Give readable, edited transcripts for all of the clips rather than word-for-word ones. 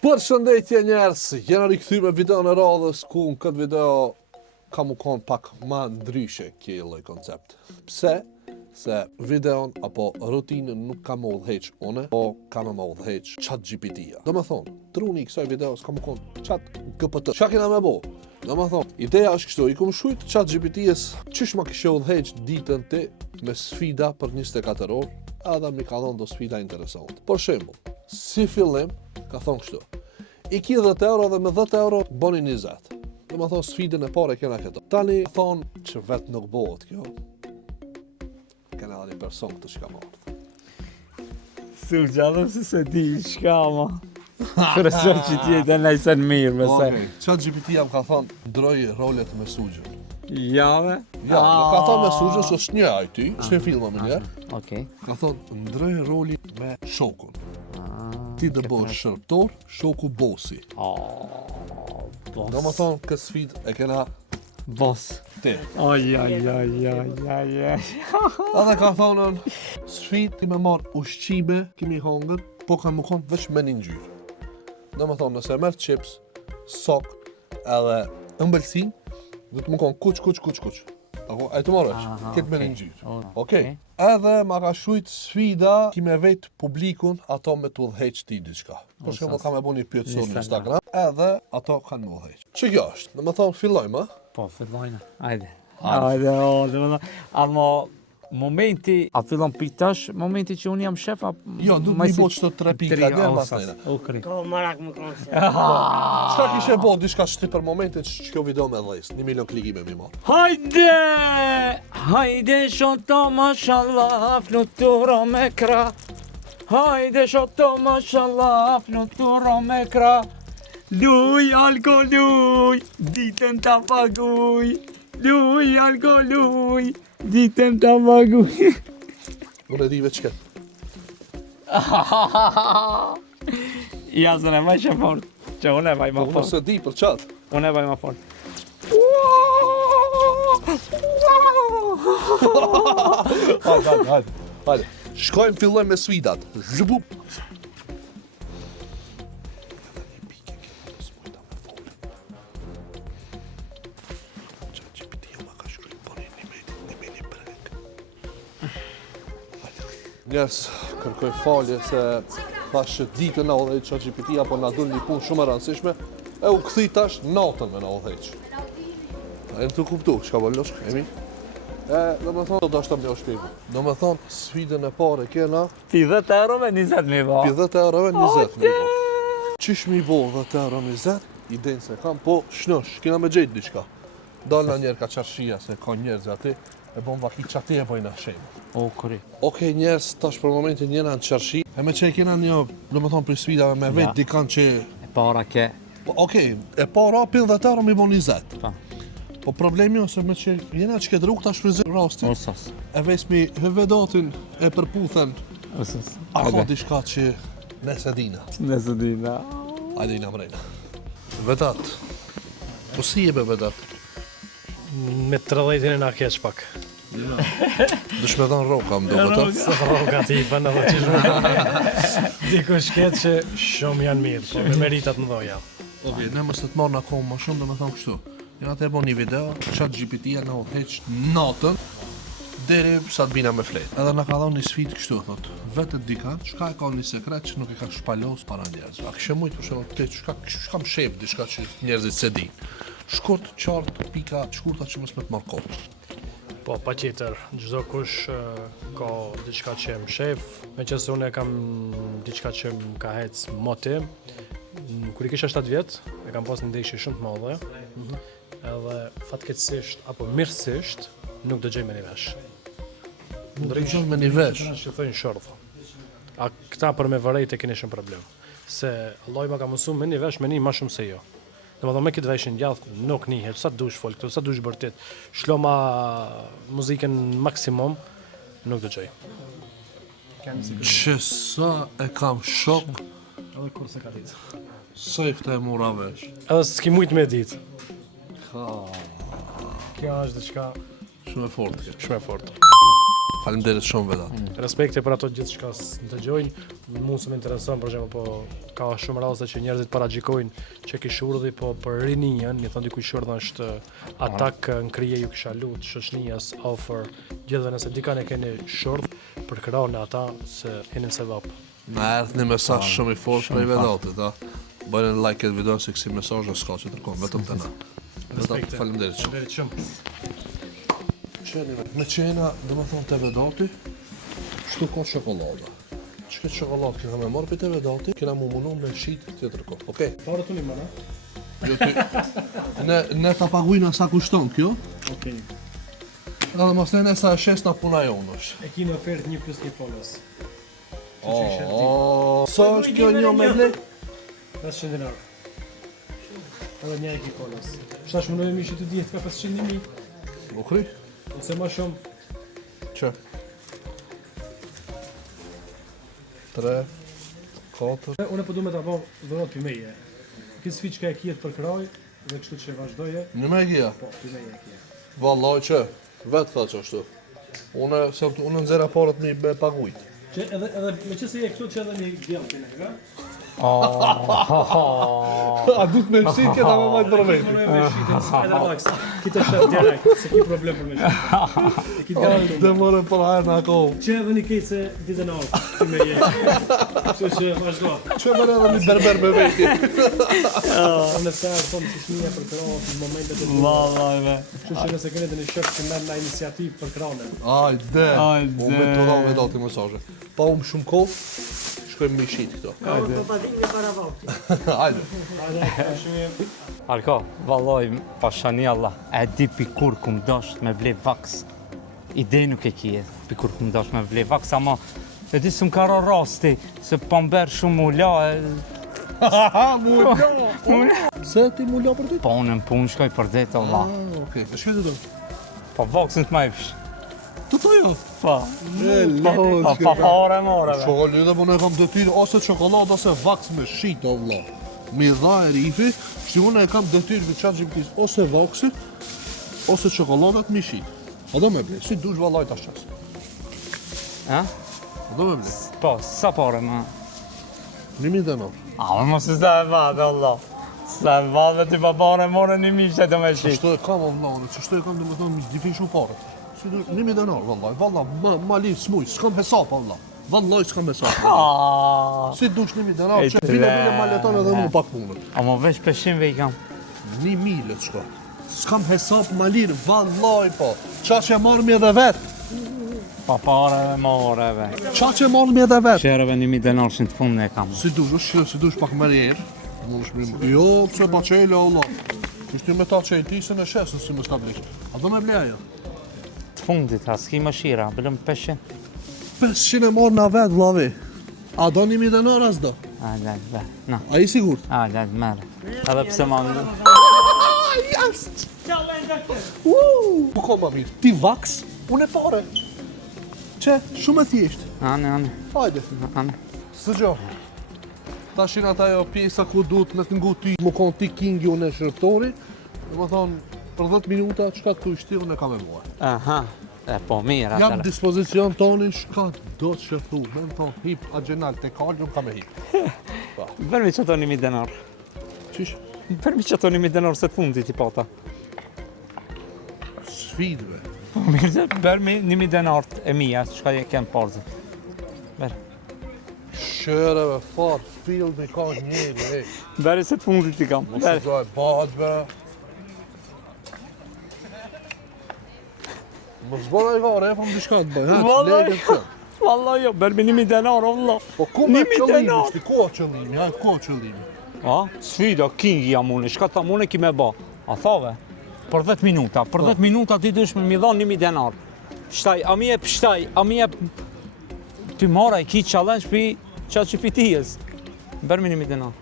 Përshëndetje njerëz, jena rikthyer me video në radhës ku në këtë video kam u konë pak ma ndryshe kjo lloj koncept. Pse? Se videon apo rutinën nuk kam u udhëheq une, po kam më udhëheq ChatGPT-ja. Do me thonë, truni i kësaj videos kam u konë ChatGPT. Çka kena me bo? Do me thonë, ideja është kështu, i kum shujt ChatGPT-s çish ma kishe udhëheq ditën ti me sfida për 24 orë, edhe mi ka dhënë do sfida interesante. Për shembull, si fillim, ka thonë kështu, i ki 10 euro dhe me 10 euro boni 20. Dhe me thonë sfidën e pare kena këto. Tani thonë që vetë nuk bëhet kjo. Kena edhe një person këtë shka marrë. Su gjallëm se di shka ma. Kërësër që tjetë e najsen mirë me se. Okay. ChatGPT jam ka thonë ndroj rolet me sugjën. Ja me? Ja, ka thonë me sugjën së është një ajti, është një filma me njerë. Okej. Ka thonë ndroj roli me shokun. Ti dhe bësh shërptor, shoku bosi. Boss. Do më thonë këtë sfid e kena Boss. ti. Aj. Edhe ka thonën, sfid ti me marrë ushqime, kimi hongër, po ka më konë veç me një ngjyrë. Do më thonë, nëse merë chips, sok, edhe ëmbëlsin, dhe të më konë kuq. Ako, a i të marrë është, këtë me një ngjyrë. Okej. Edhe ma ka shujt sfida ki me vetë publikun ato me të udhëheq ti diçka. Për shembull ka me bu një pyetësor në Instagram, edhe ato kanë me udhëheq. Që kjo është? Do më thonë, fillojmë, a? Po, fillojnë. Ajde, dhe më thonë. Amo, momenti, a fillon piktash, momenti që unë jam shef, a... Jo, du mi bo qëto 3 pika, dhe mas nëjna. Ukri. Ko marak më konë se. Qka kishe bo, diçka shti për momentin që kjo video me dhejs, 1 milion klikime mi marrë. Hajde shoto mashallah, fluturo me kra. Hajde shoto mashallah, fluturo me kra. Luj, alko, luj, ditën ta paguj. Luj, alko, luj, ditën ta paguj. Unë e di veç këtë. Ja, se ne vaj që fort. Që unë e vaj ma Unë fort. se di për qatë. Unë e vaj ma fort. Hajde. Shkojmë fillojmë me sfidat. Zhubup. Njerës, kërkoj falje se thash që ditën na udhëheq ChatGPT apo na dul një punë shumë e rëndësishme, e u kthi tash natën me na udhëheq. A e të kuptu, çka volosh, Emi? Do me thonë, do është të më shpjegu. Do me thonë, sfidën e pare kena, 50 euro me 20 mi ba. 50 eurove 20 mi bo. Qish mi bo 10 euro 20, idenë se kam, po shnosh, kena me gjejtë diçka. Dalna njerë ka qarshia se ka njerëz ati, e bon vaki qati e bojna shemë. Ukri. Okej, njerëz, tash për momentin jena në qarshi, e me që e kena një, do me thonë, për sfidave me vetë, dikan që... E para ke. Okej, e para 50 euro mi bo 20. Pa. Po problemi ose me që jena që këtë rrug tash frizim rastin, Osas. e vesmi hëvedatin e përputhen, Osas. a ka diçka që nese dina. Nëse dina. Hajde i na mrejna. Vedat. Po si je be vedat? Me 30-in e na keq pak. Dush me dhanë roka më do këta. Sa roka ti i edhe qishme. Dikush keq që shumë janë mirë, po me meritat më dhoja. Oke, ne mos të të marrë në kohë më shumë dhe me thonë kështu. Jena të e bo një video, ChatGPT-ja na udhëheq natën, deri sa të bina me fletë. Edhe na ka dhonë një sfidë kështu, thot, vetët dikan, çka e ka një sekret që nuk e ka shpalos para njerëzve. A kishe mujtë për shumë, te çka më shep diçka që njerëzit se di. Shkurt, qartë, pika, shkurta që mos me të marrë kohë. Po, pa qitër, gjdo kush ka diçka që më shef, me që se unë e kam diçka që më ka hec moti. Kur i kisha 7 vjetë, e kam pas një ndeshje shumë të madhe, edhe fatkeqësisht apo mirësisht nuk dëgjoj me një vesh. Ndryshon me një vesh. Që thojnë shordha. A këta për me vërejt e keni shumë problem. Se Allah ma ka mësu me një vesh me një ma shumë se jo. Dhe më dhe me këtë veshin gjallë nuk nihet, sa dush folk këtu, sa dush bërtit. Shlo ma muzikën maksimum, nuk dëgjoj. Që sa e kam shok, Edhe kur se ka ditë. sa i fte e mura vesh. Edhe s'ki mujt me ditë. Ka, Kjo është diçka shumë e fortë kjo. shumë e fortë. Faleminderit shumë Vedat. Respekte për ato gjithë çka ndëgjojnë, mua s'më intereson për shembull, po ka shumë raste që njerëzit paragjikojnë që kish urdhë, po për rininën, i thon dikush urdhën është atak në krije ju kisha lut shoqënias ofër, gjithë nëse dikani keni shurdh për krahun ata se jeni në sevap. Na erdhë një mesazh shumë i fortë prej Vedatit, a? Bëni like këtë video se kësi mesazhe s'ka që tërkon, vetëm të na. Vedat, faleminderit shumë. Faleminderit shumë. Me qena, dhe me thonë të Vedati, shtu ka shokolada. Që këtë shokoladë kena me marrë për të Vedati, kena mu munu me shqitë të tërko. Okej? Parë të një mëna? Jo ty. Ne ta pagujna sa kushton kjo, Okej. edhe mos ne sa shesna puna jonë është. E kini ofertë 1+1 folës. Sa është kjo një me ble? 500 dinar. Edhe një e ki folës. Shtash më nëjemi që të djetë ka 500.000, Bukri? ose ma shumë. Që? 3, 4... Unë po du me ta bo dhënot për meje. Këtë sfi që ka e kjetë për kraj, dhe kështu që vazhdoje, Në me gjia? po për meje e kje. Vallaj që, vetë tha që ashtu. Unë në nëzera parët mi me pagujt. Që edhe me që se je këtu që edhe një gjellë kene, ka? A du të me mësit këta me majtë për vejtë. Më me shqitin, edhe relax. Kitë është direkt, se ki problem për me shqitin. E kitë garantuar. Dhe mërë për hajrë në akohë. Që edhe një kejtë se ditën e orë, për me je. Kështu që vazhdo. Që mërë edhe një berber me vejti. Në të e thonë që shmija për kranë në momentet e të Vallaj, Kështu që nëse keni të një shëfë që merë në iniciativë për kranë. Ajde. Ajde. Unë me të dha me dati mesazhe. Pa umë shumë kohë, shkojmë me shit këto. Ajde. Arko, vallaj, pashani Allah, e di pikur kum dasht me ble vaks. Ide nuk e kje, pikur kum dasht me ble vaks, ama e di s'm ka ra rasti, se pa mber shumë u la, Se ti mu la për ty? pa unë në punë shkoj për det, Allah. Okej, e shkjeti të? Pa vaksën të majfsh. Të të jo? Pa. Pa Pa fare more, be. Shokolade dhe më ne kam detyrë ose çokoladë ose vaks me shit o vlla. Mi dha e rifi, që unë e kam detyrë me ChatGPT ose vaksi ose çokoladat me shit. A do me ble, si dush vallaj tash ças. Ha? A do me ble. Po, sa pare, ma. 1000 denar. A, më mos s'da e vadë, Allah. S'da e vadë, ti pa pare more një mishë do me shit. Ç'është e kam o vlla, ç'është e kam domethënë mi difin shumë fare. Si do 1000 denar vallaj, ma li smuj, s'kam hesap valla. Vallaj s'kam hesap. Si dush 1000 denar, që vile ma leton edhe më pak punën. A më veç peshimve i kam. 1000 le të shko. S'kam hesap ma lirë, vallaj po. Qa që marrëmi edhe vetë. Pa pare more, be. Qa që marrëmi edhe vetë. Shereve 1000 denar që në të fundë e kam. Si dush pak më rjerë. Jo, pëse pa qele, Allah. Kështë me ta qelë ti se në shesën si më stablik. A do me ble ajo? Të fundit, a s'ki më shira, bëllëm 500. 500 e marrë na vetë, vlavi. A do 1000 denar as do? Ajde, be, na. A i sigurt? Ajde, merë. Edhe pse ma më... Po ko ma mirë, ti vaks, unë e pare. Që, shumë e thjeshtë. Ane. Hajde. Së gjo. Ta shin ata jo pjesa ku duhet me të ngu ty më konë ti kingi unë e shërptori. Dhe më thonë, për 10 minuta, qka të kushti unë e kam e mua. Aha, e po mirë Jam atërë. dispozicion tonin, shka do të që thu. Me më thonë, hip agjenal të kallë, unë kam e hip. Bërmi që ato 1000 denar. Qish? Bërmi që ato 1000 denar se të fundit i pata. Sfidve. Po mirë që bërmi 1000 denar e mija, qka je kemë parzit. Bërë. Shëreve, farë, filmi ka njëri, e. Bërë se të fundit i kam. Mos të gjoj badve. Mos bëna i vare, e fa më dishka të bëj, Vallaj. legët të. Vallaj jo, bërmi 1000 denar, o vëllo. Po ku me 1000 qëllimi, denar. shti ku o qëllimi, hajt ku o qëllimi. A, sfida, kingi jam unë, shka ta mune ki me ba. A thave, për 10 minuta, për 10 minuta ti dush me mi dhonë 1000 denar. Shtaj, a mi e pështaj, a mi e... Ty mara i ki challenge pi ChatGPT-jes. Bërmi 1000 denar.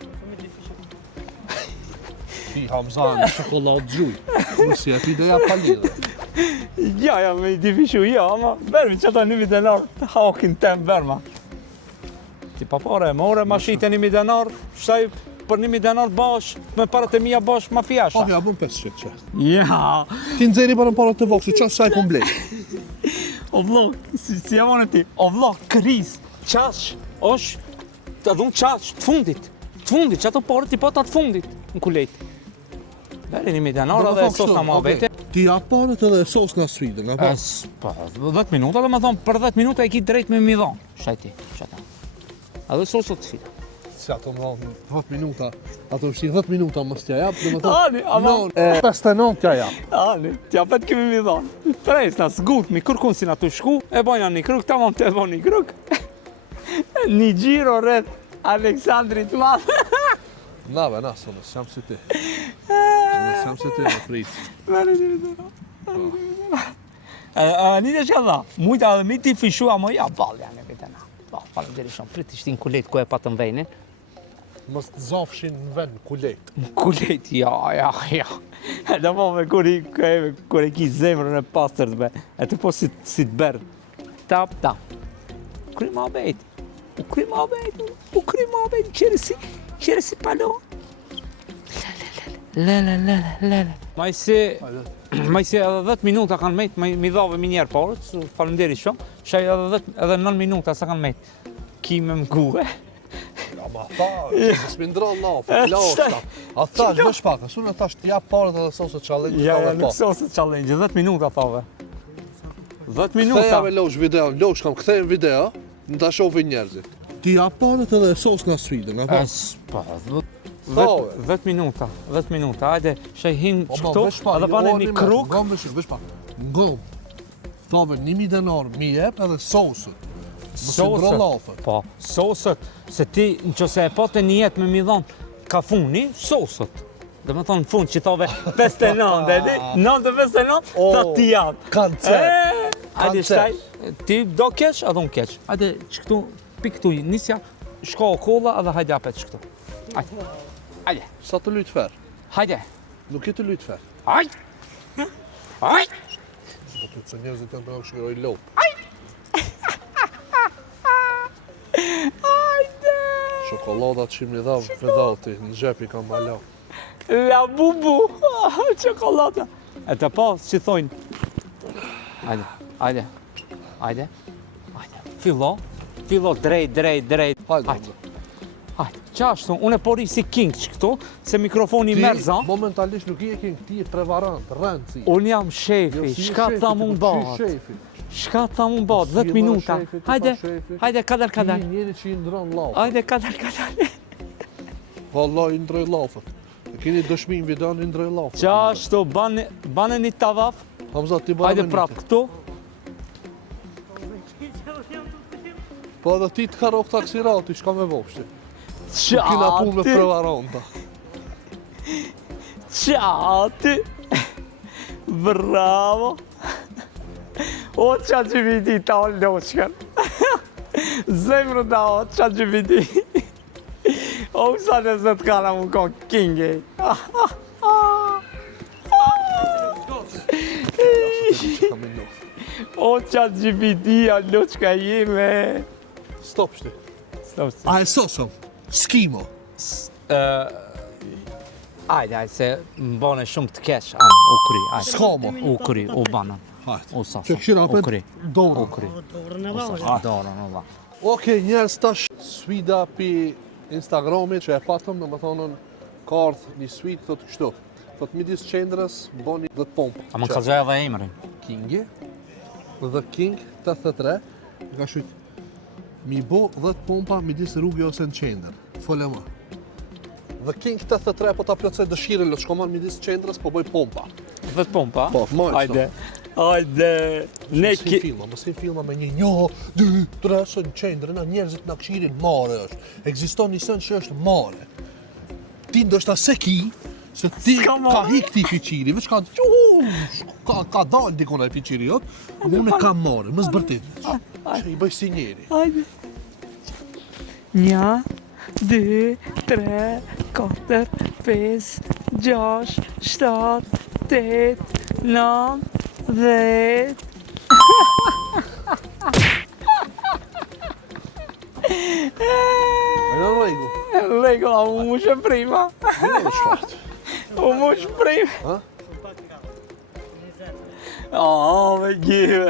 Ti Hamzan, shokoladë gjuj. Nësi e ti ideja palidhe. Ja, me i difishu, ja, ama bërmi që ta 1000 denar, hakin tem bërma. Ti pa pare, more ma shite 1000 denar, shtaj për 1000 denar bash, me parat e mija bash ma fjasha. Ja, bëm 500 që. Ja, Ti nxeri për në parët të voksu, qa saj ku mblej? O vlog, si jamon e ti? O vlog, kriz, qash, është të dhun qash, të fundit, që ato porët i pota të fundit, në kulejt. Beri 1.000 denara dhe sos në muhabete. Ti ja parët edhe sos në sfidën, apo? Po, 10 minuta dhe me thonë, për 10 minuta e ki drejt me midhon. Shajti, shajta. Edhe sosot të sfida. Si ato më thonë 10 minuta, ato është 10 minuta më s'tja jap, dhe më Ani, ama... 59 t'ja jap. Ani, t'ja pet kemi midhon. Presna, s'gut, mi kërkun si na të shku, e bojna një kruk, ta mam të e bo një kruk. Një gjiro rreth Aleksandrit madh. Nave, na, sonë, s'jam si ti. S'jam si ti, më pritë. Mene një midhon. Një të shka dha, mujta edhe mi ti fishua më ja, bal janë e vitena. Falem deri shumë, prit ishtin kulet ku e patën vejnin. Mos të zafshin në vend, kulet. Kulet, ja. E da po me kur e ki zemrën e pastërt be, e të po si të berë. Tap. Kry ma bejt, u kry ma bejt, qere si palo. Lele. Maj si edhe 10 minuta kanë mejt, mi dhave mi njerë parët, falemderi shumë, shaj edhe 9 minuta sa kanë mejt. Ki me mguhe. Ja, ma tha, s'mi ndro lafë, lashta. A thash, vesh pak, asun e thash t'jap parët edhe sosë challenge. Ja, nuk sosë challenge, 10 minuta thave. 10 minuta. Kthejave losh video, kam kthejmë video, në ta shofin njerëzit. Ti jap parët edhe sosë në sfidën, apo? 10 minuta, hajde, shaj hin qëto, edhe bane një kruk. Ngom, vesh pak, ngom. Thove, 1.000 denar mi jep edhe sosët. Sosët, po, sosët, se ti në qëse e pote një jetë me mi dhonë ka funi, sosët. Dhe me thonë fund që thove 59, edhe 9.59, ta ti janë. Kancer. Hajde shtaj, ti do keq, edhe unë keq. Hajde që këtu, pi këtu nisja, shko o kolla edhe hajde apet që këtu. Hajde. Sa të lytë fer? Hajde. Nuk i të lytë fer. Hajde. Po të të njerëzit të në shkëroj lopë. Hajde. Shokoladat që mi dhav pedalti, në gjepi kam hala. La bubu, çokolata. E të pas që thojnë. Hajde. Fillo drejt. Hajde. Qashtu, unë e pori si king që këtu, se mikrofoni merë zan. Momentalisht nuk i e king, ti e prevarant, rëndësi. Unë jam shefi, shka ta mund bat. 10 minuta. Hajde, kadar. Ti njeri që i ndron lafët. Hajde, kadar. Valla i ndroj lafët. E keni dëshmi në video në i ndroj lafët. Qashtu, bane një tavaf. Hamza, ti bërë Hajde prap këtu. Po edhe ti të karok taksirati, shka me vopshti. Kina pun me prevaranta. Qati. Bravo. O qa që viti ta o loqken. Zemrë da o qa që viti. O sa në se të kana mu ko kingi. O qa që viti a loqka jime. Stop shti. A e sosëm, skimo. Ajde, se më bane shumë të kesh, anë, u kry. Skamo. U kry, u banën. Hajde. U sasë. Që këshira apet U kry. dorën. U kry. Dorën, u va. Okej, njerës tash sfida pi Instagrami që e patëm, në më thonën ka ardhë një sfidë, thotë kështu. Thotë midis qendrës, boni 10 pompë. A më kalëgjoja dhe emrin. Kingi, dhe King 83, ka shujtë, mi bo 10 pompa midis rrugë ose në qendër. Fole ma. Dhe King 83 po ta plotësoj dëshirën, lo shkoman midis qendrës, po boj pompa. 10 pompa? Po, majtë. Hajde. Ne Mësim filma me një 1, 2, 3, së në qendrë, na njerëzit në këshirin mare është. Ekziston një sënë që është mare. Ti ndoshta se ki, se ti ka hik ti fiqiri, veç ka dalë dikon e fiqiri jot, unë e kam mare, më zbërtit. Që i bëj si njeri. Hajde. 1, 2, 3, 4, 5, 6, 7, 8, 9, 10. E në regu. Rego, a u mushë prima. Vino në shfart. U mushë prima. Me give.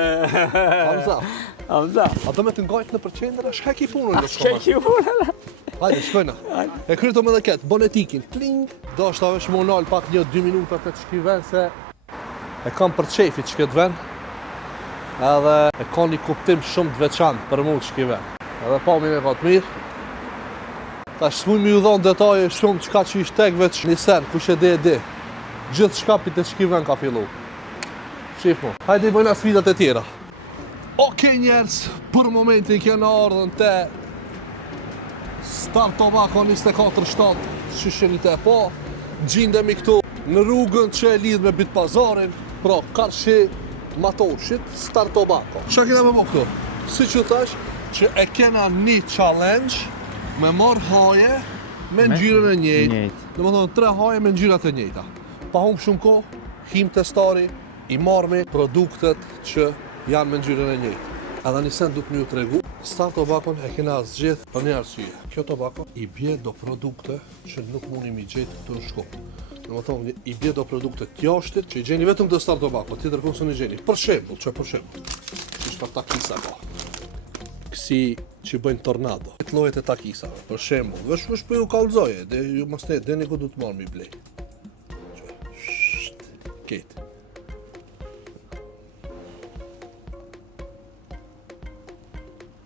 Hamza, a do me të ngajt në përqendra, shka ki punën në Shke shkoma? ki puna. Hajde, shkojna. E krytëm edhe ketë, bon e tikin, kling. Do është avesh më nalë pak 1-2 minuta të shki ven, se e kam për qefit që këtë ven. Edhe e ka një kuptim shumë të veçantë për mu të shki ven. Edhe pa mi me ka të mirë. Ta shmuj mi ju dhonë detaje shumë qka që ishtë tek veç një sen, kush e di. Gjithë shkapit e shki ven ka fillu. Shif mu. Hajde i bëjna sfidat e tjera. Okej njerës, për momentin kena ardhën te Star Tobacco 24/7, shisheni te po, gjindemi këtu në rrugën që e lidh me bit pazarin, pra karshi Matoshit, Star Tobacco. Qa kena me bo këtu? Si që thash, që e kena një challenge me marrë haje me ngjyrën e njëjtë. Dhe më thonë 3 haje me ngjyrat e njëjta. Pa humbë shumë kohë, him testari, i marrëmi produktet që janë me ngjyrën e njëjtë. Edhe një sen duke një të regu, Star Tobacco e kena zgjedh për një arsye. Kjo tobacco i bje do produkte që nuk mundi mi gjetë këtu në Shkodër. Në më thonë, i bje do produkte t'jashtit që i gjeni vetëm të Star Tobacco, tjetër kunë së një gjeni. Për shembull, ishta takisa ka. Kësi që bëjnë tornado. Këtë lojet e takisave, për shembull, vesh për ju kallëzoje, dhe ju mas ne, dhe një ku du të marrë mi blej. Ketë.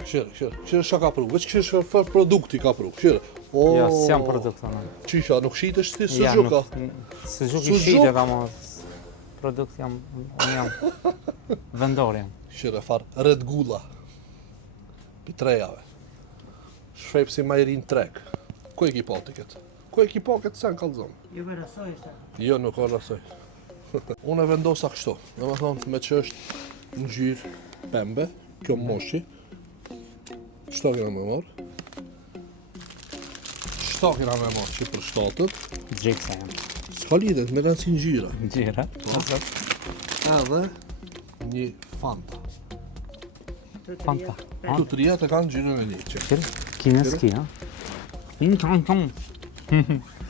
Këshire shka ka pru, veç këshire shka produkti ka pru, këshire. Ja, s'jam produkt anë. Qisha, nuk shitesh ti Ja, Suzuka? Suzuki shite ka ma produkt jam vendor jam. Këshire far Red Gulla. Pi 3 jave. Shfejp si Majrin Trek. Ku e ki pati këtë? Ku e ki pa këtë sen kalzon? Jo me rasoj është. Jo, nuk ka rasoj. Unë e vendosa kështu, dhe me thonë me që është ngjyrë pembe, kjo moshi. Qëta kena me marë? Qëta kena me marë që për shtatët? Gjeksa jam. S'ka lidhet, me kanë si ngjyra. Gjera. Edhe një Fanta. Fanta. Këtu të rija të kanë ngjyrën e njëjtë. Qërë? Kineski, ha? Një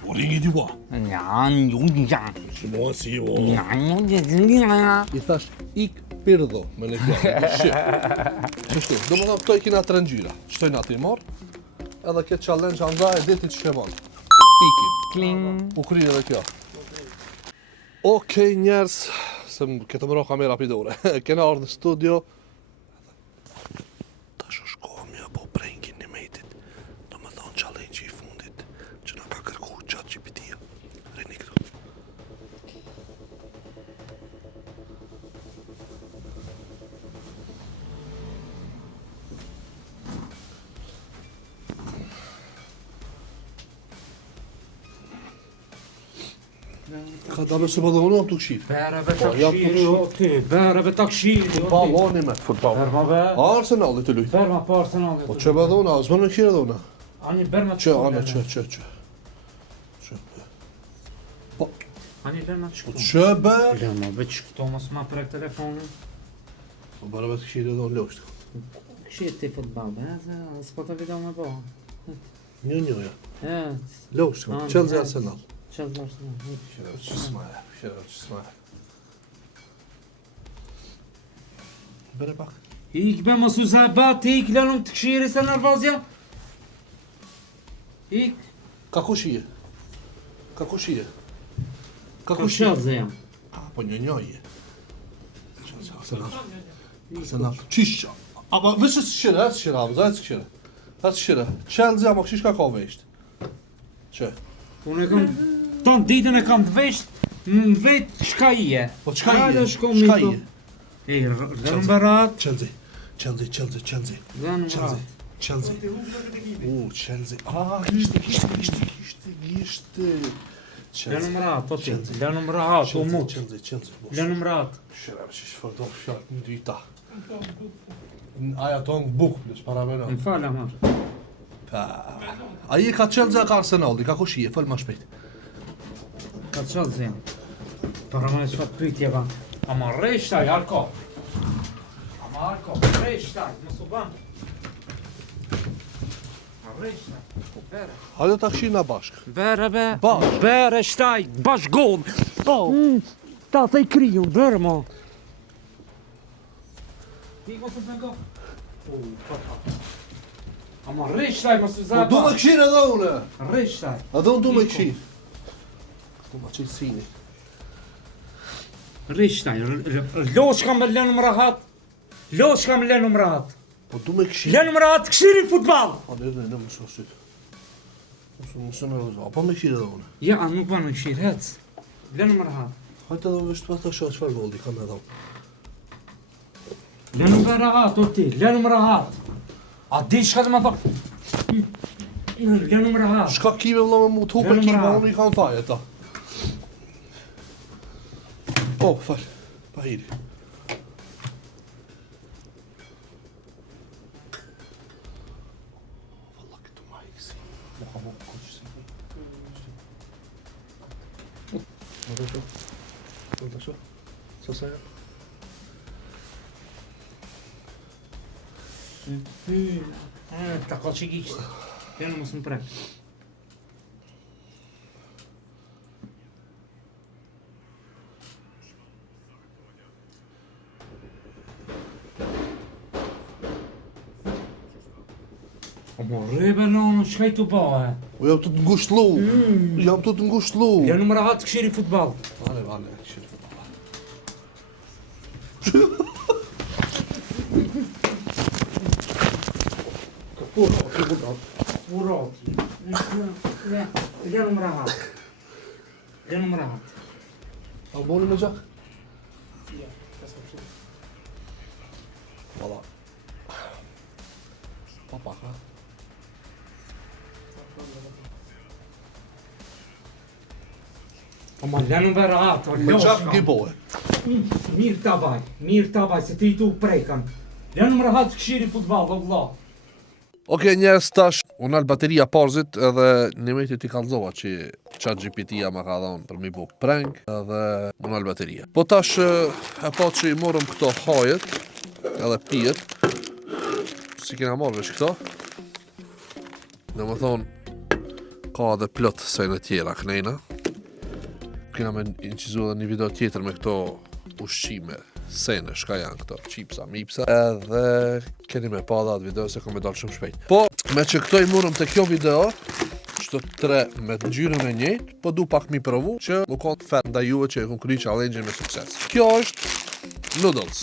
Uringi di wa. Që mua si wo. I thash, ik pirdo me në fjallë, shqip. Qështu, do më thonë këto i kina 3 ngjyra. Qëtoj nga ti marë, edhe këtë challenge Hamza e diti që ke banë. Tikim. Kling. U kri edhe kjo. Okej njerës, se më këtë më ro kamera pidore. Kena ardhë në studio. Tash është koha mja po prankin një mejtit. Do më thonë challenge i fundit që na ka kërku ChatGPT-ja. Reni këtu. Ka da se ballonu am tukshif. Bereve Po, ja, takshiri, o ti, bereve takshiri. Balloni me. Berma be. Arsenali të lujt. Berma po Arsenali. Po çe ballona, s'mon me kire dhona. Ani berma Çe, ana çe. Po, Ani berma çku. çe be. Berma be çku mos ma prek telefonin. Po bara vetë kire dhon losht. Kështu ti futboll, be, s'po të video me bo. Një ja. Ja, Losht, Chelsea Arsenal. Chelsea Arsenal. Ç'sma. Bere bak. Ik be mos u zabat, ik lanum të këshiri se nervoz jam. Ik, Kako shije? Kako shije? ku Chelsea jam. Po një. Chelsea Arsenal. Arsenal. Çish. Ama veç s'shira, s'shira. S'shira. Chelsea ama kish ka vesh. Çe. Unë e kam, ton ditën e kam të vesht, në vetë qka ije. Po çka Hajde, je? shko Çka mito. je? E, rënë berat. Chelsea. Rënë Chelsea. berat. Chelsea. Chelsea. Ah, ishte. Lënë berat, po ti. Lënë berat, u mut. Chelsea. Lënë berat. Shëra, që shfërdo fjalë në dyta. Aja tonë buk, nësë para me në. Më falë, amar. Aji ka Chelsea ka Arsenali, ka kushije, fëll ma shpejt. Ka Chelsea jam. Para më në shfat pytje ba. Ama reshtaj, Arko. Reshtaj, më su ban. Reshtaj, bere. Hajde ta kshina bashk. Bere, be. Bashk. Bere, shtaj, bashk god. Ta të i kriju, bere, mo. Iko të të nga. Ama rishtaj, mos të Po zaba. du me këshin edhe une. Rishtaj. Edhe unë du me këshin. Du me qëjtë sini. Rishtaj. Loç kam me lënë më rahat. Loç kam lënë më rahat. Po du me këshin. Lënë më rahat këshirin futbal. A në më shosit. Mësë në rëzva. Po me këshin edhe une. Ja, nuk ban me këshir, hec. Lënë më rahat. Hajtë edhe vështë pa të shohë qëfar goldi kam edhe. Lënë më rahat, o ti, lënë më rahat. A di shka të më thot? Lënë më rahat. Shka kime vëlla me mu të hupe Lënë kime, mra. unë i kam faj e ta. O, falë, pa hiri. Valla këtu ma i kësi. Mo ka mo këtë qësi. Më të sho? Më të sho? Sa sa ja? Ta ka që gjishtë. Lënë mos më prek. O mo rebe nonë, qka i të bëhe? O jam të të ngushtlu. Jam të të ngushtlu. Lënë më rahat këshiri futbal. Vale, vale, këshirë. Uroti. Lënë më rahat. Lënë më rahat. A boli me gjak? Valla. Pa pak, ha? O ma lënë më rahat, o Me gjak loshka. ngi bohe. Mirë tabaj, se ti tu prekan. Lënë më rahat këshiri futbal, o vlla. Oke, njerës tash, unë alë bateria parzit edhe një mejti t'i kalzova që ChatGPT-ja ma ka dhonë për mi bu prank edhe unë alë bateria. Po tash e po që i morëm këto hajet edhe pijet, si kena marrë vesh këto, në më thonë ka edhe plot sejnë tjera knejna. Kena me incizu edhe një video tjetër me këto ushqime, sene, shka janë këto, qipsa, mipsa, edhe keni me pa dhe atë video se kom me dalë shumë shpejt. Po, me që këto i murëm të kjo video, qëto 3 me të gjyrën e njëjtë, po du pak mi provu që më konë fet nda juve që e kom kry challenge me sukses. Kjo është noodles.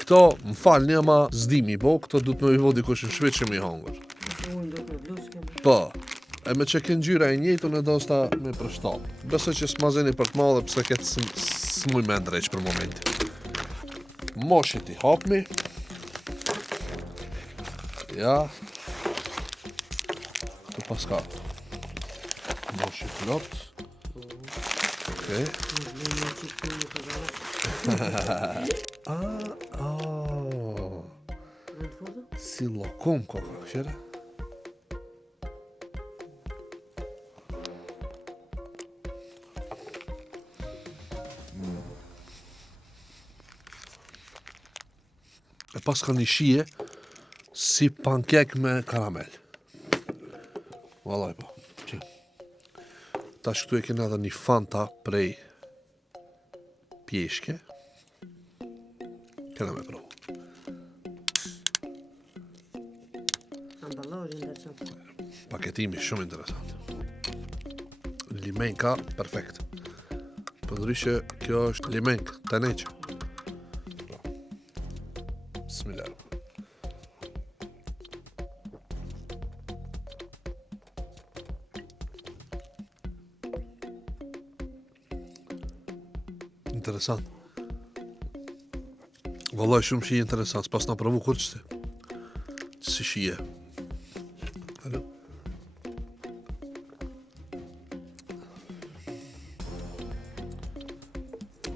Këto, më falë një ma zdimi, po, këto du të me i vodi kush në shvit që mi hongër. Po, e me që kënë gjyra e njëjtë, unë e do sta me përshtat. Besoj që s'mazeni për të madhe, pëse këtë s'muj me ndrejq për momentin. Moshit i hapmi. Ja. Këtu pas ka moshit lot. Okej. Si lokum koka, këshire? E pas ka një shije si pankek me karamel. Vallaj po. Që. Tash këtu e kena edhe një fanta prej pjeshke. Kena me provu. Ambalazhi interesant. Paketimi shumë interesant. Limenka, perfekt. Për ndryshe, kjo është limenk, të neqë. Bismillah. Interesant. Vallaj shumë shije interesant, s'pas na provu kur qëte. Si shije. Alo.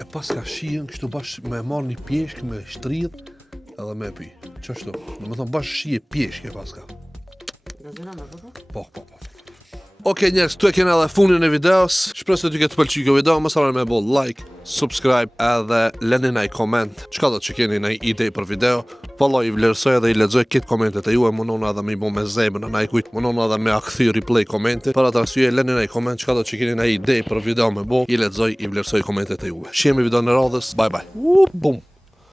E pas ka shijen, kështu bash me marrë një pjeshk, me shtridh edhe me pi. Qashtu, në më thonë bash shije pjeshke pas ka. Gazirama, po? Po. Oke njerës, tu e kena edhe fundin e videos. Shpresoj të këtë pëlqy kjo video, mos harroni me bo like, subscribe edhe lëni naj koment. Çka do të keni naj ide për video? Vallai i vlerësoj edhe i lexoj këtë komentet e juaj, mundon edhe me i bo me zemër naj kujt, mundon edhe me a kthy replay komente. Për atë arsye lëni naj koment çka do të keni naj ide për video me bo, i lexoj, i vlerësoj komentet e juaj. Shihemi video në radhës. Bye bye. Bum.